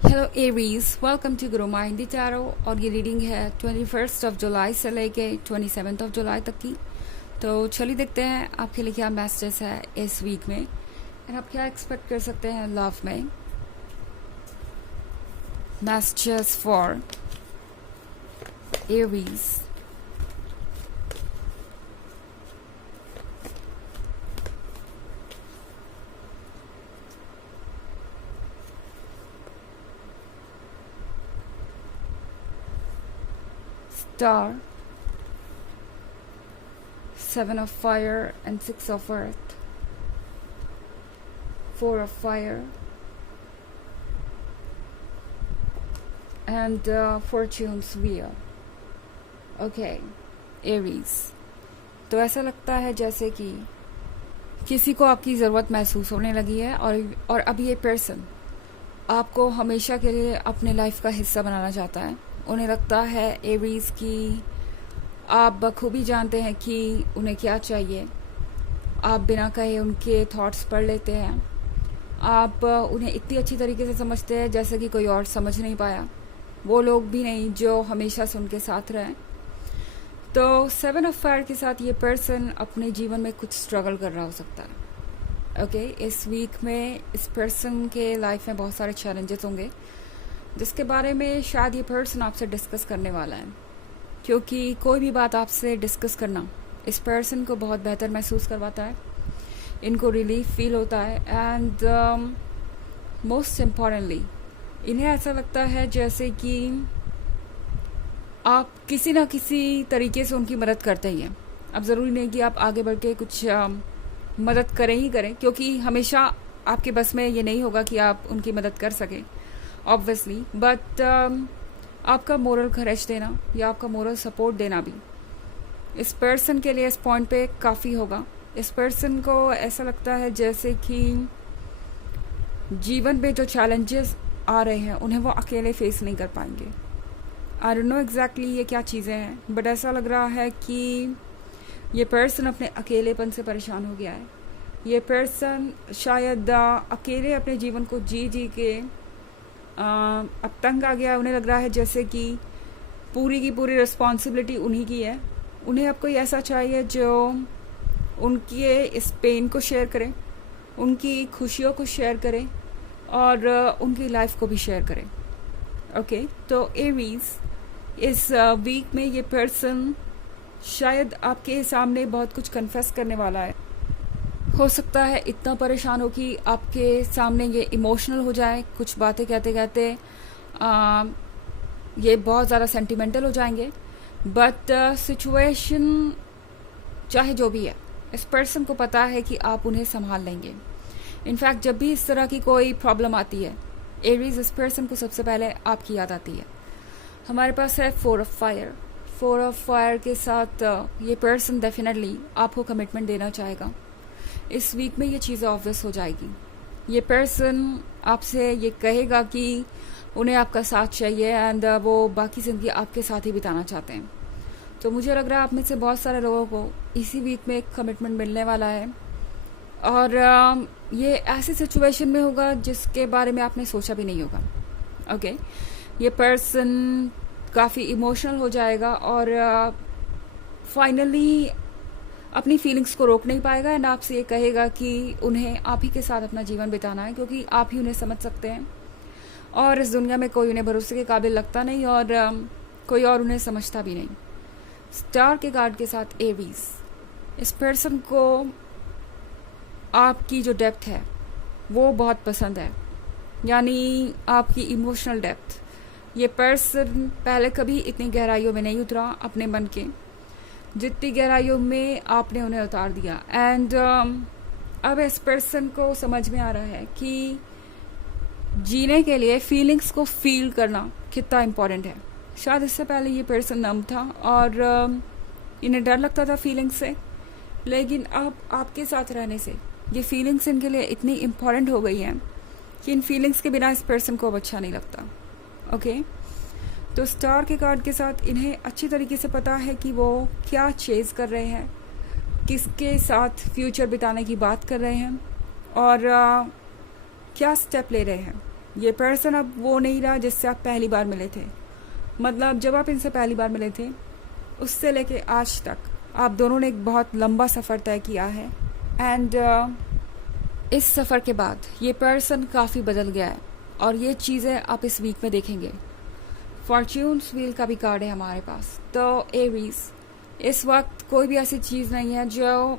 Hello Aries, welcome to गुरु माँ Hindi tarot. और ये रीडिंग है 21 जुलाई से लेके 27 जुलाई तक की। तो चलिए देखते हैं आपके लिए क्या मैसेजेस है इस वीक में एंड आप क्या एक्सपेक्ट कर सकते हैं लव में। Messages for Aries. Star, 7 of fire and 6 of earth, 4 of fire and fortune's wheel. Okay, Aries. तो ऐसा लगता है जैसे कि किसी को आपकी ज़रूरत महसूस होने लगी है और अब ये पर्सन आपको हमेशा के लिए अपने लाइफ का हिस्सा बनाना चाहता है। उन्हें लगता है एरीज की आप बखूबी जानते हैं कि उन्हें क्या चाहिए। आप बिना कहे उनके थॉट्स पढ़ लेते हैं। आप उन्हें इतनी अच्छी तरीके से समझते हैं जैसे कि कोई और समझ नहीं पाया, वो लोग भी नहीं जो हमेशा से उनके साथ रहें। तो 7 of fire के साथ ये पर्सन अपने जीवन में कुछ स्ट्रगल कर रहा हो सकता है। ओके, इस वीक में इस पर्सन के लाइफ में बहुत सारे चैलेंजेस होंगे जिसके बारे में शायद ये पर्सन आपसे डिस्कस करने वाला है, क्योंकि कोई भी बात आपसे डिस्कस करना इस पर्सन को बहुत बेहतर महसूस करवाता है। इनको रिलीफ फील होता है एंड मोस्ट इम्पॉर्टेंटली इन्हें ऐसा लगता है जैसे कि आप किसी ना किसी तरीके से उनकी मदद करते ही हैं। अब ज़रूरी नहीं कि आप आगे बढ़ के कुछ मदद करें ही करें, क्योंकि हमेशा आपके बस में ये नहीं होगा कि आप उनकी मदद कर सकें ऑब्वियसली, बट आपका मोरल करेज देना या आपका मोरल सपोर्ट देना भी इस पर्सन के लिए इस पॉइंट पे काफ़ी होगा। इस पर्सन को ऐसा लगता है जैसे कि जीवन में जो चैलेंजेस आ रहे हैं उन्हें वो अकेले फेस नहीं कर पाएंगे। आई डोंट नो एग्जैक्टली ये क्या चीज़ें हैं, बट ऐसा लग रहा है कि ये पर्सन अपने अकेलेपन से परेशान हो गया है। ये पर्सन शायद अकेले अपने जीवन को जी जी के अब तंग आ गया। उन्हें लग रहा है जैसे कि पूरी की पूरी रिस्पॉन्सिबिलिटी उन्हीं की है। उन्हें अब कोई ऐसा चाहिए जो उनके इस पेन को शेयर करे, उनकी खुशियों को शेयर करे और उनकी लाइफ को भी शेयर करे। ओके, तो एरीज इस वीक में ये पर्सन शायद आपके सामने बहुत कुछ कन्फेस करने वाला है। हो सकता है इतना परेशान हो कि आपके सामने ये इमोशनल हो जाए, कुछ बातें कहते कहते ये बहुत ज़्यादा सेंटिमेंटल हो जाएंगे। बट सिचुएशन चाहे जो भी है, इस पर्सन को पता है कि आप उन्हें संभाल लेंगे। इनफैक्ट जब भी इस तरह की कोई प्रॉब्लम आती है एरीज, इस पर्सन को सबसे पहले आपकी याद आती है। हमारे पास है 4 of fire। 4 of fire के साथ ये पर्सन डेफिनेटली आपको कमिटमेंट देना चाहेगा। इस वीक में ये चीज़ें ऑब्वियस हो जाएगी। ये पर्सन आपसे ये कहेगा कि उन्हें आपका साथ चाहिए एंड वो बाकी ज़िंदगी आपके साथ ही बिताना चाहते हैं। तो मुझे लग रहा है आप में से बहुत सारे लोगों को इसी वीक में एक कमिटमेंट मिलने वाला है और ये ऐसी सिचुएशन में होगा जिसके बारे में आपने सोचा भी नहीं होगा। ओके, ये पर्सन काफ़ी इमोशनल हो जाएगा और फाइनली अपनी फीलिंग्स को रोक नहीं पाएगा एंड आपसे ये कहेगा कि उन्हें आप ही के साथ अपना जीवन बिताना है, क्योंकि आप ही उन्हें समझ सकते हैं और इस दुनिया में कोई उन्हें भरोसे के काबिल लगता नहीं और कोई और उन्हें समझता भी नहीं। स्टार के कार्ड के साथ एरीज, इस पर्सन को आपकी जो डेप्थ है वो बहुत पसंद है, यानी आपकी इमोशनल डेप्थ। ये पर्सन पहले कभी इतनी गहराइयों में नहीं उतरा अपने मन के, जितनी गहराइयों में आपने उन्हें उतार दिया एंड अब इस पर्सन को समझ में आ रहा है कि जीने के लिए फीलिंग्स को फील करना कितना इम्पोर्टेंट है। शायद इससे पहले ये पर्सन नम था और इन्हें डर लगता था फीलिंग्स से, लेकिन अब आपके साथ रहने से ये फीलिंग्स इनके लिए इतनी इम्पोर्टेंट हो गई हैं कि इन फीलिंग्स के बिना इस पर्सन को अब अच्छा नहीं लगता। ओके, तो स्टार के कार्ड के साथ इन्हें अच्छी तरीके से पता है कि वो क्या चेज़ कर रहे हैं, किसके साथ फ्यूचर बिताने की बात कर रहे हैं और क्या स्टेप ले रहे हैं। ये पर्सन अब वो नहीं रहा जिससे आप पहली बार मिले थे। मतलब जब आप इनसे पहली बार मिले थे उससे लेके आज तक आप दोनों ने एक बहुत लंबा सफ़र तय किया है। एंड इस सफ़र के बाद ये पर्सन काफ़ी बदल गया है और ये चीज़ें आप इस वीक में देखेंगे। फॉर्च्यून्स व्हील का भी कार्ड है हमारे पास। तो एरीज, इस वक्त कोई भी ऐसी चीज़ नहीं है जो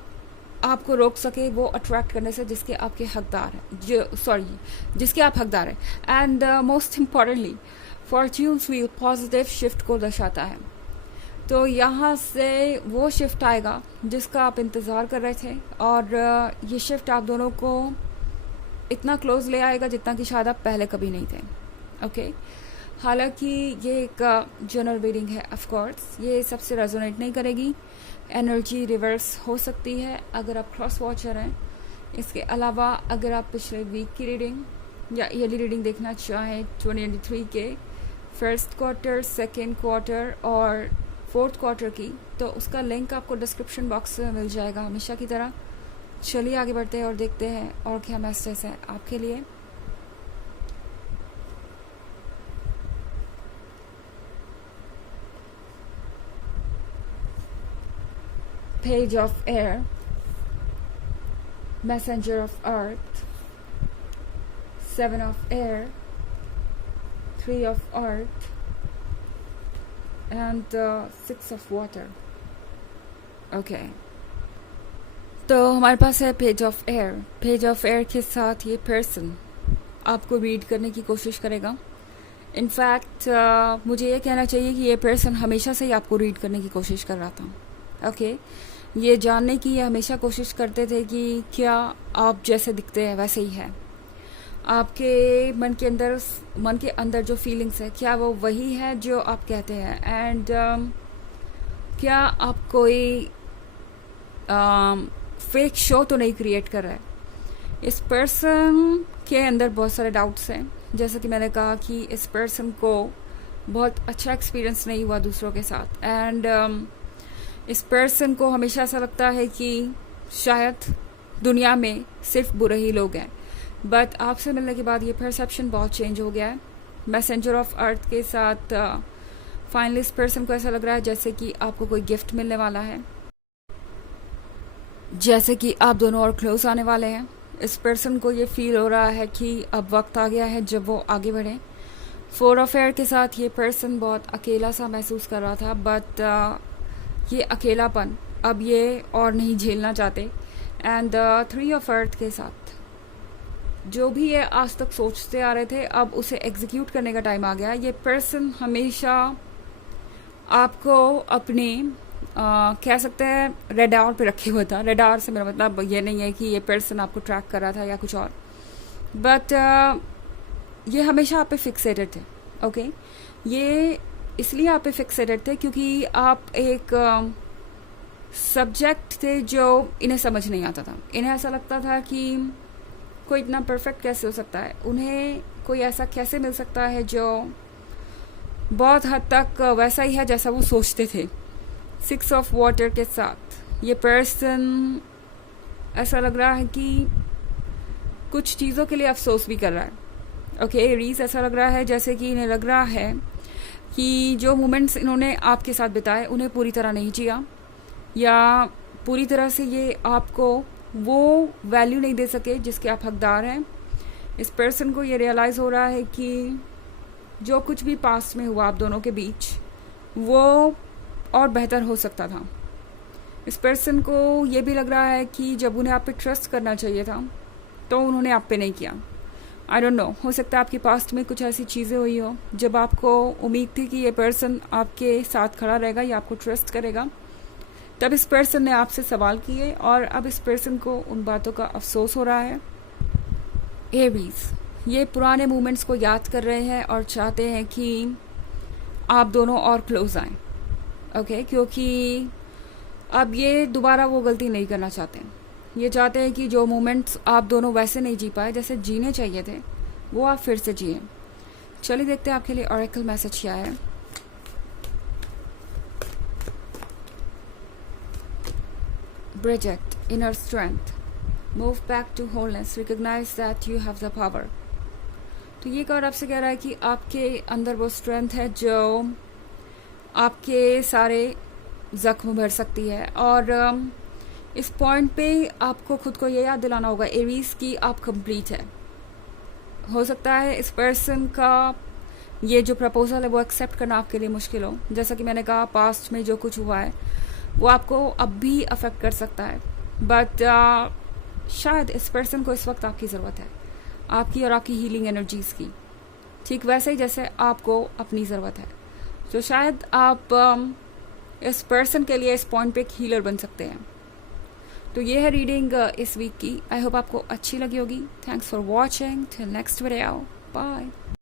आपको रोक सके वो अट्रैक्ट करने से जिसके आपके हकदार हैं, जिसके आप हकदार हैं। And most importantly fortunes wheel positive shift को दर्शाता है। तो यहाँ से वो शिफ्ट आएगा जिसका आप इंतज़ार कर रहे थे और ये शिफ्ट आप दोनों को इतना क्लोज ले आएगा जितना कि शायद आप पहले कभी नहीं थे। ओके, हालांकि ये एक जनरल रीडिंग है, ऑफ कोर्स ये सबसे रेजोनेट नहीं करेगी। एनर्जी रिवर्स हो सकती है अगर आप क्रॉस वॉचर हैं। इसके अलावा अगर आप पिछले वीक की रीडिंग या ईयरली रीडिंग देखना चाहें 2023 के फर्स्ट क्वार्टर, सेकेंड क्वार्टर और फोर्थ क्वार्टर की, तो उसका लिंक आपको डिस्क्रिप्शन बॉक्स में मिल जाएगा हमेशा की तरह। चलिए आगे बढ़ते हैं और देखते हैं और क्या मैसेज है आपके लिए। Page of air, messenger of earth, 7 of air, 3 of earth and 6 of water. Okay, तो हमारे पास है page of air. Page of air के साथ ये पर्सन आपको रीड करने की कोशिश करेगा। इनफैक्ट मुझे ये कहना चाहिए कि ये पर्सन हमेशा से ही आपको रीड करने की कोशिश कर रहा था। ओके, ये जानने की ये हमेशा कोशिश करते थे कि क्या आप जैसे दिखते हैं वैसे ही है, आपके मन के अंदर जो फीलिंग्स है क्या वो वही है जो आप कहते हैं। एंड क्या आप कोई फेक शो तो नहीं क्रिएट कर रहा है। इस पर्सन के अंदर बहुत सारे डाउट्स हैं। जैसा कि मैंने कहा कि इस पर्सन को बहुत अच्छा एक्सपीरियंस नहीं हुआ दूसरों के साथ। एंड इस पर्सन को हमेशा ऐसा लगता है कि शायद दुनिया में सिर्फ बुरे ही लोग हैं। बट आपसे मिलने के बाद ये परसेप्शन बहुत चेंज हो गया है। मैसेंजर ऑफ अर्थ के साथ फाइनली इस पर्सन को ऐसा लग रहा है जैसे कि आपको कोई गिफ्ट मिलने वाला है, जैसे कि आप दोनों और क्लोज आने वाले हैं। इस पर्सन को ये फील हो रहा है कि अब वक्त आ गया है जब वो आगे बढ़े। 4 ऑफ एयर के साथ ये पर्सन बहुत अकेला सा महसूस कर रहा था, बट ये अकेलापन अब ये और नहीं झेलना चाहते। एंड 3 ऑफ अर्थ के साथ जो भी ये आज तक सोचते आ रहे थे अब उसे एग्जीक्यूट करने का टाइम आ गया। ये पर्सन हमेशा आपको अपने कह सकते हैं रेडार पे रखे हुआ था। रेडार से मेरा मतलब ये नहीं है कि ये पर्सन आपको ट्रैक कर रहा था या कुछ और, बट ये हमेशा आप पे फिक्सेटेड थे। ओके, ये इसलिए आप पे फिक्सेटेड थे क्योंकि आप एक सब्जेक्ट थे जो इन्हें समझ नहीं आता था। इन्हें ऐसा लगता था कि कोई इतना परफेक्ट कैसे हो सकता है, उन्हें कोई ऐसा कैसे मिल सकता है जो बहुत हद तक वैसा ही है जैसा वो सोचते थे। 6 ऑफ वाटर के साथ ये पर्सन ऐसा लग रहा है कि कुछ चीज़ों के लिए अफसोस भी कर रहा है। ओके, एरीज, ऐसा लग रहा है जैसे कि इन्हें लग रहा है कि जो मोमेंट्स इन्होंने आपके साथ बिताए उन्हें पूरी तरह नहीं जिया, या पूरी तरह से ये आपको वो वैल्यू नहीं दे सके जिसके आप हकदार हैं। इस पर्सन को ये रियलाइज़ हो रहा है कि जो कुछ भी पास्ट में हुआ आप दोनों के बीच वो और बेहतर हो सकता था। इस पर्सन को ये भी लग रहा है कि जब उन्हें आप पे ट्रस्ट करना चाहिए था तो उन्होंने आप पे नहीं किया। आई डोंट नो, हो सकता है आपके पास्ट में कुछ ऐसी चीज़ें हुई हो जब आपको उम्मीद थी कि ये पर्सन आपके साथ खड़ा रहेगा या आपको ट्रस्ट करेगा, तब इस पर्सन ने आपसे सवाल किए और अब इस पर्सन को उन बातों का अफसोस हो रहा है। एरीज, ये पुराने मोमेंट्स को याद कर रहे हैं और चाहते हैं कि आप दोनों और क्लोज आएं। ओके, क्योंकि अब ये दोबारा वो गलती नहीं करना चाहते। ये चाहते हैं कि जो मोमेंट्स आप दोनों वैसे नहीं जी पाए जैसे जीने चाहिए थे वो आप फिर से जिए। चलिए देखते हैं आपके लिए ऑरेकल मैसेज क्या है। Project inner strength. Move back to wholeness. Recognize that you have the power. तो ये कार्ड आपसे कह रहा है कि आपके अंदर वो स्ट्रेंथ है जो आपके सारे जख्म भर सकती है। और इस पॉइंट पे आपको खुद को ये याद दिलाना होगा एरीज की आप कंप्लीट है। हो सकता है इस पर्सन का ये जो प्रपोजल है वो एक्सेप्ट करना आपके लिए मुश्किल हो। जैसा कि मैंने कहा पास्ट में जो कुछ हुआ है वो आपको अब भी अफेक्ट कर सकता है, बट शायद इस पर्सन को इस वक्त आपकी ज़रूरत है, आपकी और आपकी हीलिंग एनर्जीज़ की, ठीक वैसे ही जैसे आपको अपनी ज़रूरत है। तो शायद आप इस पर्सन के लिए इस पॉइंट पे एक हीलर बन सकते हैं। तो ये है रीडिंग इस वीक की। आई होप आपको अच्छी लगी होगी। Thanks for watching. Till next video, bye.